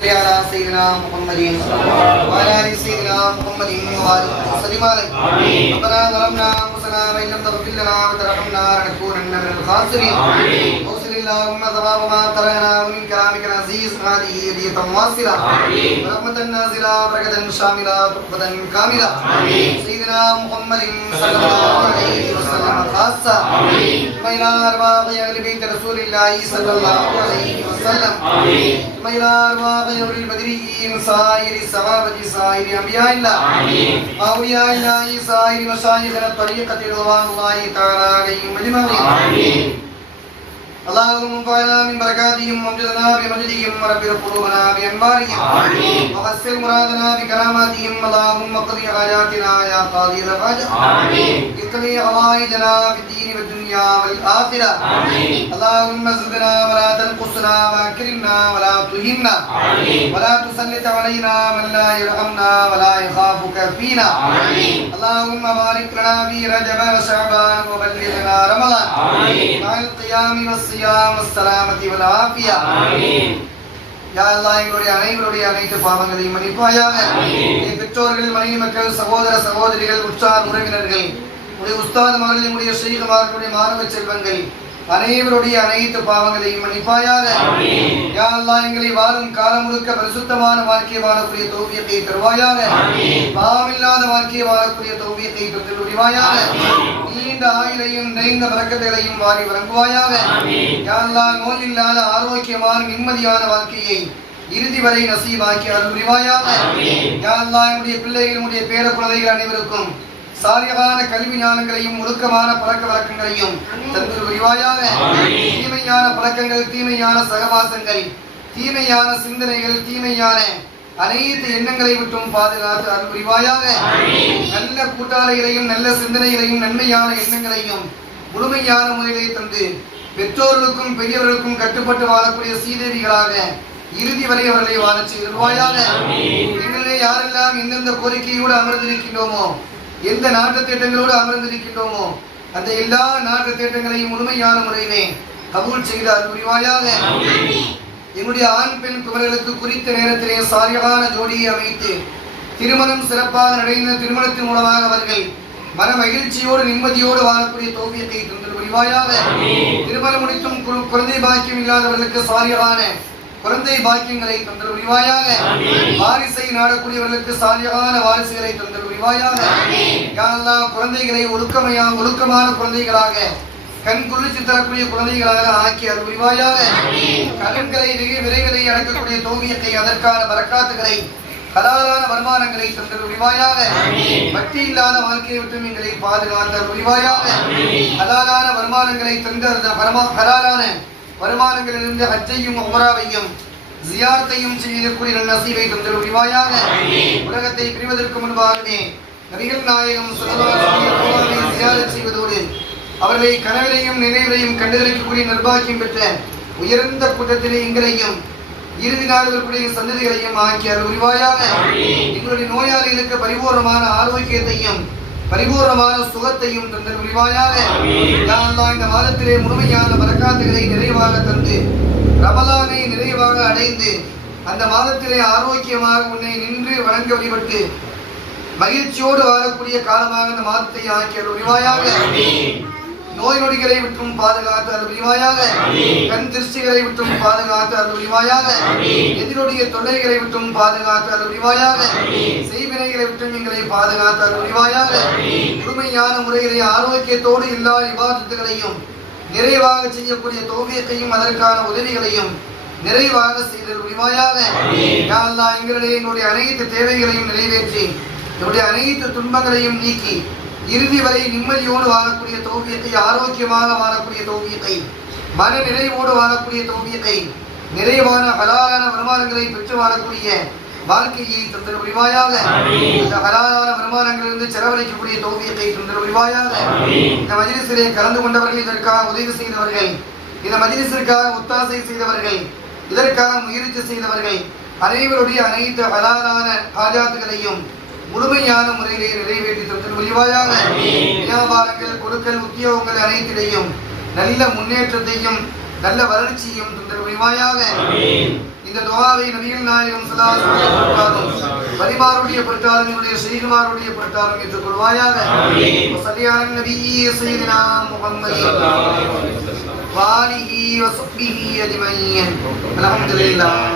على سيدنا محمد وعلى ال سيدنا محمد وآله وسلم آمين. ربنا ظلمنا أنفسنا وإن لم تغفر لنا وترحمنا لنكونن من الخاسرين. واغفر اللهم ثواب ما قرأنا ومن كلامك العزيز هذه هدية واصلة ورحمة نازلة بركة شاملة تحفة كاملة سيدنا محمد صلى الله عليه وسلم خاصة وإلى أرواح أهل بيت رسول الله صلى الله عليه وسلم وإلى أرواح أولي البدريين سائر الصحابة سائر أنبياء الله أولياء الله سائر مشايخنا الطريقة رضوان الله تعالى عليهم أجمعين. اللهم انفعنا من بركاتهم وامددنا بمجدهم وربنا قلوبنا بأنوارهم وحسن مرادنا بكراماتهم. اللهم اقضي حاجاتنا يا قاضي الحاجات اقضي حوائجنا في الدين والدنيا والآخرة. اللهم زدنا ولا تنقصنا واكرمنا ولا تهنا ولا تسلط علينا من لا يرحمنا ولا يخافك فينا. اللهم بارك لنا في رجب وشعبان وبلغنا رمضان مع القيام والصيام والسلامة والعافية. யா அல்லாஹ் எங்களுடைய அனைவருடைய அனைத்து பாவங்களையும் மன்னிப்பாயாக. என் பெற்றோர்கள், மனைவி மக்கள், சகோதர சகோதரிகள், உற்றார் உறவினர்கள், உடைய உஸ்தாதுமார்கள், எங்களுடைய ஷேகுமார்களுடைய மாணவ செல்வங்கள் அனைவருடைய அனைத்து பாவங்களையும் மன்னிப்பாயாக. யா அல்லாஹ் எங்களை வாழும் காலம் முழுக்க பரிசுத்தமான வாழ்க்கையை வாழக்கூடிய தௌஃபீகை தருவாயாக. பாவமில்லாத வாழ்க்கையை வாழக்கூடிய தௌஃபீகை தருவாயாக. நீண்ட ஆயுளையும் நிறைந்த பரக்கத்தையும் வாரி வழங்குவாயாக. யா அல்லாஹ் நோய் இல்லாத ஆரோக்கியமான நிம்மதியான வாழ்க்கையை இறுதி வரை நசீபாக்கி அருள் புரிவாயாக. யா அல்லாஹ் எங்களுடைய பிள்ளைகளுடைய பேர குழந்தைகள் அனைவருக்கும் சாலிகான கல்வி ஞானங்களையும் ஒழுக்கமான பழக்க வழக்கங்களையும் தந்து புரிவாயாக. தீமையான பழக்கங்கள், தீமையான சகவாசங்கள், தீமையான சிந்தனைகள், தீமையான அனைத்து எண்ணங்களை விட்டும் பாதுகாத்து அருள் புரிவாயாக. நல்ல கூட்டாளிகளையும் நல்ல சிந்தனைகளையும் நன்மையான எண்ணங்களையும் முழுமையான முறைகளை தந்து பெற்றோர்களுக்கும் பெரியவர்களுக்கும் கட்டுப்பட்டு வாழக்கூடிய சீதேவிகளாக இறுதி வரை அவர்களை வாழச் செய்வாயாக. எங்களிலே யாரெல்லாம் எந்தெந்த கோரிக்கையோடு அமர்ந்திருக்கின்றோமோ, எந்த நாட்டு திட்டங்களோடு அமர்ந்திருக்கின்றோமோ, அந்த எல்லா நாட்டு திட்டங்களையும் முழுமையான முறையிலே கபூல் செய்து அருள் புரிவாயாக. என்னுடைய ஆண் பெண் குமரர்களுக்கு குறித்த நேரத்திலே சாலிகான ஜோடியை அமைத்து திருமணம் சிறப்பாக நடந்த திருமணத்தின் மூலமாக அவர்கள் மன மகிழ்ச்சியோடு நிம்மதியோடு வாழக்கூடிய தௌஃபீகை தந்து புரிவாயாக. திருமணம் முடித்தும் குழந்தை பாக்கியம் இல்லாதவர்களுக்கு சாலிகான குழந்தை பாக்கியங்களை தந்து புரிவாயாக. வாரிசை நாடக்கூடியவர்களுக்கு சாலிகான வாரிசுகளை தந்து புரிவாயாக. யா அல்லாஹ் குழந்தைகளை ஒழுக்கமான குழந்தைகளாக, கண் குளிர்ச்சி தரக்கூடிய குழந்தைகளாக ஆக்கி அருள் புரிவாயாக. கடன்களை விரைகளை அடக்கக்கூடிய தௌஃபீகை, அதற்கான பரக்காத்துகளை, ஹலாலான வருமானங்களை தந்து புரிவாயாக. வட்டி இல்லாத வாழ்க்கையை விட்டு எங்களை பாதுகாத்து அருள் புரிவாயாக. ஹலாலான வருமானங்களை தந்து ஹலாலான வருமானங்களிலிருந்து ஹஜ்ஜையும் உம்ராவையும் ஜியாரத்தையும் செய்யக்கூடிய நசீபை தந்து புரிவாயாக. உலகத்தை பிரிவதற்கு முன்பாகவே நபிகள் நாயகம் ஸல்லல்லாஹு அலைஹி வஸல்லம் ஜியாரத் செய்வதோடு அவர்களை கனவிலையும் நினைவிலையும் கண்டுகளிக்கக்கூடிய நிர்பாக்கியம் பெற்ற உயர்ந்த கூட்டத்திலே எங்களையும் இறுதி நாடுகளுடைய சந்ததிகளையும் ஆக்கி அருள் புரிவாயாக. எங்களுடைய நோயாளிகளுக்கு பரிபூர்ணமான ஆரோக்கியத்தையும் பரிபூர்ணமான சுகத்தையும் தந்து புரிவாயாக. யா அல்லாஹ் இந்த மாதத்திலே முழுமையான பரக்காத்துகளை நிறைவாக தந்து ரமலானை நிறைவாக அடைந்து அந்த மாதத்திலே ஆரோக்கியமாக உன்னை நின்று வணங்க வழிபட்டு மகிழ்ச்சியோடு வாழக்கூடிய காலமாக இந்த மாதத்தை ஆக்கி அருள் புரிவாயாக. நோய் நொடிகளை விட்டும் பாதுகாத்து அருள் புரிவாயாக. கண் திருஷ்டிகளை விட்டும் பாதுகாத்து அருள் புரிவாயாக. எதிரொடைய தொல்லைகளை விட்டும் பாதுகாத்து அருள் புரிவாயாக. செய்வினைகளை விட்டும் எங்களை பாதுகாத்து அருள் புரிவாயாக. முழுமையான முறையிலே ஆரோக்கியத்தோடு எல்லா இபாதத்துகளையும் நிறைவாக செய்யக்கூடிய தௌஃபீகையும் அதற்கான உதவிகளையும் நிறைவாக செய்தல் புரிவாயாக. யா அல்லாஹ் எங்களுடைய அனைத்து தேவைகளையும் நிறைவேற்றி என்னுடைய அனைத்து துன்பங்களையும் நீக்கி இறுதி வரை நிம்மதியோடு வாழக்கூடிய தௌஃபீகை, ஆரோக்கியமாக வாழக்கூடிய தௌஃபீகை, மன நிறைவோடு வாழக்கூடிய தௌஃபீகை, நிறைவான ஹலாலான வருமானங்களை பெற்று வாழக்கூடிய வாழ்க்கையை தந்து புரிவாயாக. இந்த ஹலாலான வருமானங்களிலிருந்து செலவழிக்கக்கூடிய தௌஃபீகை தந்து புரிவாயாக. இந்த மஜ்லிஸிலே கலந்து கொண்டவர்கள், இதற்காக உதவி செய்தவர்கள், இந்த மஜ்லிஸிற்காக ஒத்தாசை செய்தவர்கள், இதற்காக முயற்சி செய்தவர்கள் அனைவருடைய அனைத்து ஹலாலான ஹாஜாத்துகளையும் முழுமையான முறையிலே நிறைவேற்றி தந்து புரிவாயாக. வியாபாரங்கள், கொடுக்கல், உத்தியோகங்கள் அனைத்திலையும் நல்ல முன்னேற்றத்தையும் நல்ல வளர்ச்சியும் தந்து புரிவாயாக. இந்த துஆவை நபிகள் நாயகம் ஸல்லல்லாஹு அலைஹி வஸல்லம் வலிமாருடைய பிரச்சாரங்களுடைய செய்குமாருடைய பிரச்சாரம் ஏற்றுக்கொள்வாயாக. ஆமீன். வஸல்லியான நபி சய்யிதினா முஹம்மதி வாலிஹி வஸஹ்பிஹி அஜ்மஈன். அல்ஹம்துலில்லாஹ்.